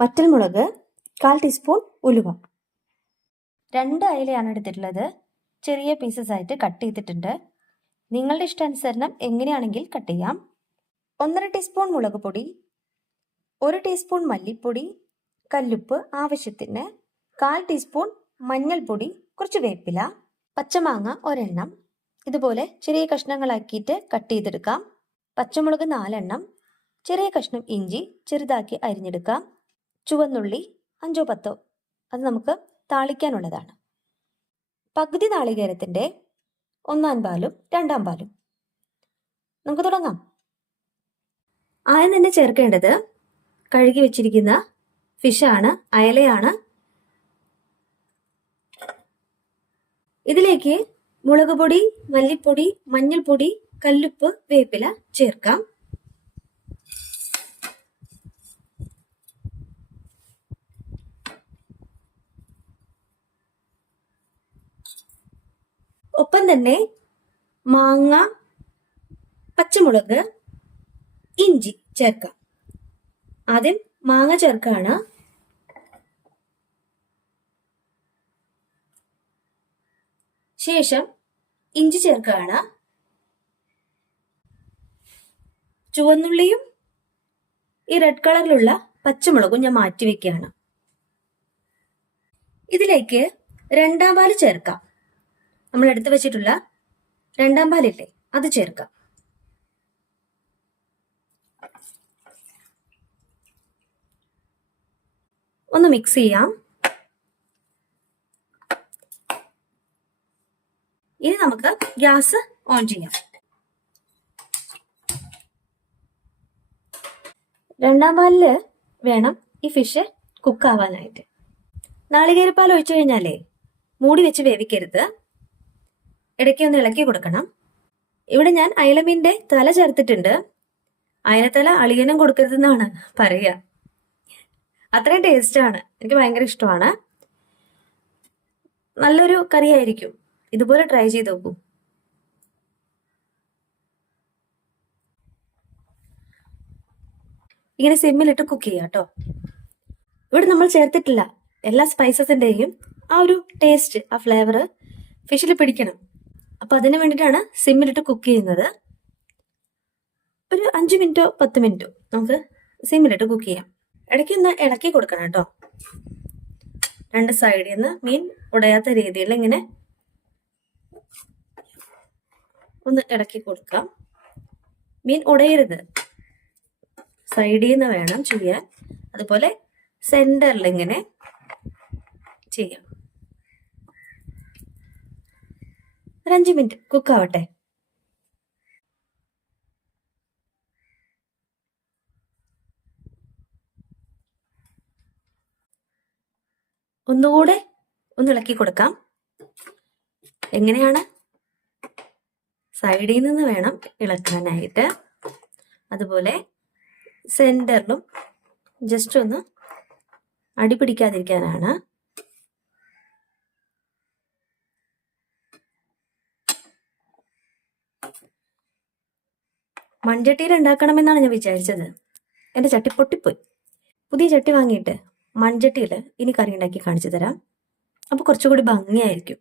വറ്റൽമുളക് 1/4 ടീസ്പൂൺ ഉലുവ. 2 അയലയാണ് എടുത്തിട്ടുള്ളത്. ചെറിയ പീസസ് ആയിട്ട് കട്ട് ചെയ്തിട്ടുണ്ട്. നിങ്ങളുടെ ഇഷ്ടാനുസരണം എങ്ങനെയാണെങ്കിൽ കട്ട് ചെയ്യാം. 1/2 ടീസ്പൂൺ മുളക് പൊടി, 1 ടീസ്പൂൺ മല്ലിപ്പൊടി, കല്ലുപ്പ് ആവശ്യത്തിന്, 1/4 ടീസ്പൂൺ മഞ്ഞൾപ്പൊടി, കുറച്ച് വേപ്പില, പച്ചമാങ്ങ ഒരെണ്ണം ഇതുപോലെ ചെറിയ കഷ്ണങ്ങളാക്കിയിട്ട് കട്ട് ചെയ്തെടുക്കാം. പച്ചമുളക് 4 എണ്ണം, ചെറിയ കഷ്ണം ഇഞ്ചി ചെറുതാക്കി അരിഞ്ഞെടുക്കാം. ചുവന്നുള്ളി 5 10, അത് നമുക്ക് താളിക്കാനുള്ളതാണ്. പകുതി നാളികേരത്തിൻ്റെ 1/4 പാലും 2/2 പാലും. നമുക്ക് തുടങ്ങാം. ആദ്യം തന്നെ ചേർക്കേണ്ടത് കഴുകി വെച്ചിരിക്കുന്ന ഫിഷാണ്, അയലയാണ്. ഇതിലേക്ക് മുളക് പൊടി, മല്ലിപ്പൊടി, മഞ്ഞൾപ്പൊടി, കല്ലുപ്പ്, വേപ്പില ചേർക്കാം. ഒപ്പം തന്നെ മാങ്ങ, പച്ചമുളക്, ഇഞ്ചി ചേർക്കാം. ആദ്യം മാങ്ങ ചേർക്കാണ്. ശേഷം ഇഞ്ചി ചേർക്കാണ്. ചുവന്നുള്ളിയും ഈ റെഡ് കളറിലുള്ള പച്ചമുളകും ഞാൻ മാറ്റി വെക്കുകയാണ്. ഇതിലേക്ക് 2/2 പാല് ചേർക്കാം. നമ്മൾ എടുത്തു വെച്ചിട്ടുള്ള 2/2 പാലില്ലേ, അത് ചേർക്കാം. ഒന്ന് മിക്സ് ചെയ്യാം. ഇനി നമുക്ക് ഗ്യാസ് ഓൺ ചെയ്യാം. 2/2 പാലില് വേണം ഈ ഫിഷ് കുക്കാവാനായിട്ട്. നാളികേരപ്പാൽ ഒഴിച്ചു കഴിഞ്ഞാലേ മൂടി വെച്ച് വേവിക്കരുത്, ഇടയ്ക്ക് ഒന്ന് ഇളക്കി കൊടുക്കണം. ഇവിടെ ഞാൻ അയലമീൻ്റെ തല ചേർത്തിട്ടുണ്ട്. അയലത്തല അളിയനും കൊടുക്കരുതെന്നാണ് പറയുക. അത്രയും ടേസ്റ്റാണ്, എനിക്ക് ഭയങ്കര ഇഷ്ടമാണ്. നല്ലൊരു കറിയായിരിക്കും. ഇതുപോലെ ട്രൈ ചെയ്ത് നോക്കൂ. ഇങ്ങനെ സിമ്മിലിട്ട് കുക്ക് ചെയ്യാം കേട്ടോ. ഇവിടെ നമ്മൾ ചേർത്തിട്ടില്ല എല്ലാ സ്പൈസസിൻ്റെയും ആ ഒരു ടേസ്റ്റ്, ആ ഫ്ലേവർ ഫിഷിൽ പിടിക്കണം. അപ്പം അതിന് വേണ്ടിയിട്ടാണ് സിമ്മിലിട്ട് കുക്ക് ചെയ്യുന്നത്. ഒരു 5 മിനിറ്റോ 10 മിനിറ്റോ നമുക്ക് സിമ്മിലിട്ട് കുക്ക് ചെയ്യാം. ഇടയ്ക്ക് ഒന്ന് ഇളക്കി കൊടുക്കണം കേട്ടോ. 2 സൈഡിൽ നിന്ന് മീൻ ഉടയാത്ത രീതിയിൽ ഇങ്ങനെ ഒന്ന് ഇളക്കി കൊടുക്കാം. മീൻ ഉടയരുത്, സൈഡിൽ നിന്ന് വേണം ചെയ്യാൻ. അതുപോലെ സെന്ററിൽ ഇങ്ങനെ ചെയ്യാം. ഒരു 5 മിനിറ്റ് കുക്കാവട്ടെ. ഒന്നുകൂടെ ഒന്ന് ഇളക്കി കൊടുക്കാം. എങ്ങനെയാണ്? സൈഡിൽ നിന്ന് വേണം ഇളക്കാനായിട്ട്. അതുപോലെ സെന്ററിലും ജസ്റ്റ് ഒന്ന് അടി പിടിക്കാതിരിക്കാനാണ്. മൺചട്ടിയിൽ ഉണ്ടാക്കണമെന്നാണ് ഞാൻ വിചാരിച്ചത്. എൻ്റെ ചട്ടി പൊട്ടിപ്പോയി. പുതിയ ചട്ടി വാങ്ങിയിട്ട് മൺചട്ടിയിൽ ഇനി കറി ഉണ്ടാക്കി കാണിച്ചു തരാം. അപ്പോൾ കുറച്ചുകൂടി ഭംഗിയായിരിക്കും.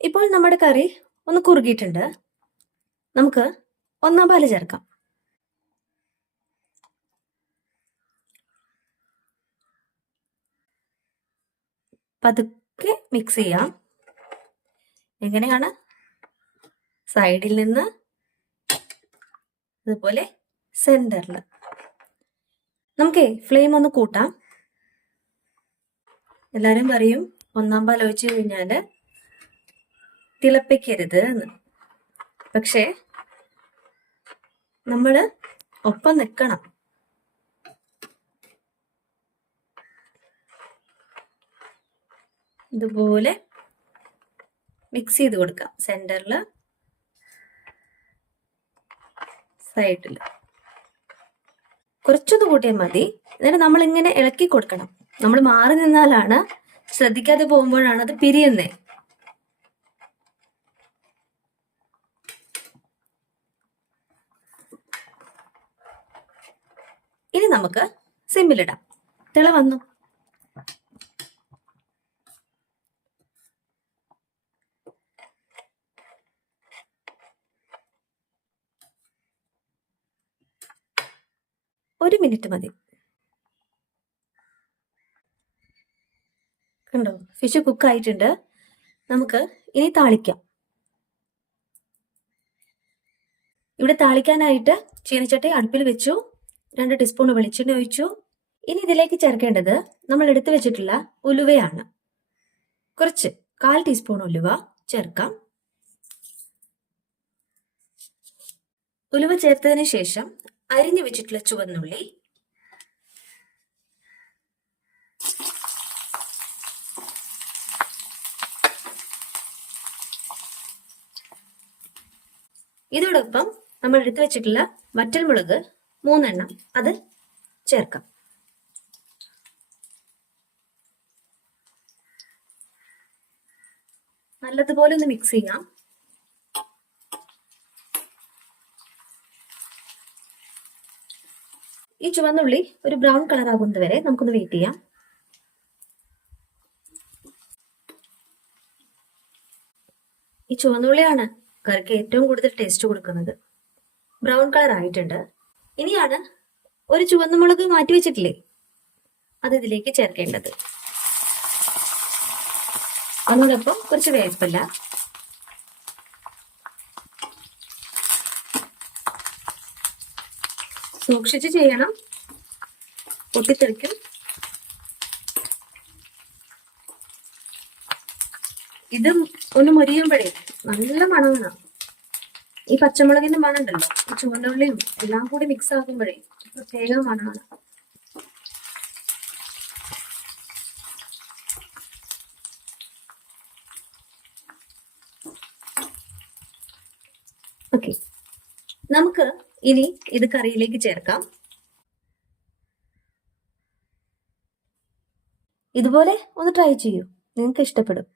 ഇപ്പോൾ നമ്മുടെ കറി ഒന്ന് കുറുകിയിട്ടുണ്ട്. നമുക്ക് 1/4 പാല് ചേർക്കാം. പതുക്കെ മിക്സ് ചെയ്യാം. എങ്ങനെയാണ്? സൈഡിൽ നിന്ന് അതുപോലെ സെന്ററിൽ. നമുക്ക് ഫ്ലെയിം ഒന്ന് കൂട്ടാം. എല്ലാവരും പറയും 1/4 പാൽ ഒഴിച്ചു കഴിഞ്ഞാൽ തിളപ്പിക്കരുത് എന്ന്. പക്ഷേ നമ്മൾ ഒപ്പം നിൽക്കണം. ഇതുപോലെ മിക്സ് ചെയ്ത് കൊടുക്കാം. സെന്ററിൽ, സൈഡിൽ കുറച്ചൊന്ന് കൂട്ടിയാൽ മതി. എന്നിട്ട് നമ്മൾ ഇങ്ങനെ ഇളക്കി കൊടുക്കണം. നമ്മൾ മാറി നിന്നാലാണ്, ശ്രദ്ധിക്കാതെ പോകുമ്പോഴാണ് അത് പിരിയുന്നത്. ഇനി നമുക്ക് സിമ്മിലിടാം. തിള വന്നു. ഒരു മിനിറ്റ് മതി. കണ്ടോ, ഫിഷ് കുക്ക് ആയിട്ടുണ്ട്. നമുക്ക് ഇനി താളിക്കാം. ഇവിടെ താളിക്കാനായിട്ട് ചീനച്ചട്ടി അടുപ്പിൽ വെച്ചു. 2 ടീസ്പൂൺ വെളിച്ചെണ്ണ ഒഴിച്ചു. ഇനി ഇതിലേക്ക് ചേർക്കേണ്ടത് നമ്മൾ എടുത്തു വെച്ചിട്ടുള്ള ഉലുവയാണ്. കുറച്ച് 1/4 ടീസ്പൂൺ ഉലുവ ചേർക്കാം. ഉലുവ ചേർത്തതിന് ശേഷം അരിഞ്ഞു വെച്ചിട്ടുള്ള ചുവന്നുള്ളി, ഇതോടൊപ്പം നമ്മൾ എടുത്തു വെച്ചിട്ടുള്ള വറ്റൽമുളക് 3 എണ്ണം അത് ചേർക്കാം. നല്ലതുപോലെ ഒന്ന് മിക്സ് ചെയ്യാം. ഈ ചുവന്നുള്ളി ഒരു ബ്രൗൺ കളർ ആകുന്നത് വരെ നമുക്കൊന്ന് വെയിറ്റ് ചെയ്യാം. ഈ ചുവന്നുള്ളിയാണ് കറിക്ക് ഏറ്റവും കൂടുതൽ ടേസ്റ്റ് കൊടുക്കുന്നത്. ബ്രൗൺ കളർ ആയിട്ടുണ്ട്. ഇനിയാണ് ഒരു ചുവന്നുമുളക് മാറ്റി വെച്ചിട്ടില്ലേ, അത് ഇതിലേക്ക് ചേർക്കേണ്ടത്. അതോടൊപ്പം കുറച്ച് വേപ്പില, സൂക്ഷിച്ച് ചെയ്യണം, പൊട്ടിത്തെറിക്കും. ഇത് ഒന്ന് മൊരിയുമ്പോഴേ നല്ല മണമാണ്. ഈ പച്ചമുളകിന്റെ മണം ഉണ്ടല്ലോ, ഈ ചുവന്നുള്ളിയും എല്ലാം കൂടി മിക്സ് ആക്കുമ്പോഴേ പ്രത്യേക മണമാണ്. ഓക്കെ, നമുക്ക് ഇനി ഇത് കറിയിലേക്ക് ചേർക്കാം. ഇതുപോലെ ഒന്ന് ട്രൈ ചെയ്യൂ, നിങ്ങൾക്ക് ഇഷ്ടപ്പെടും.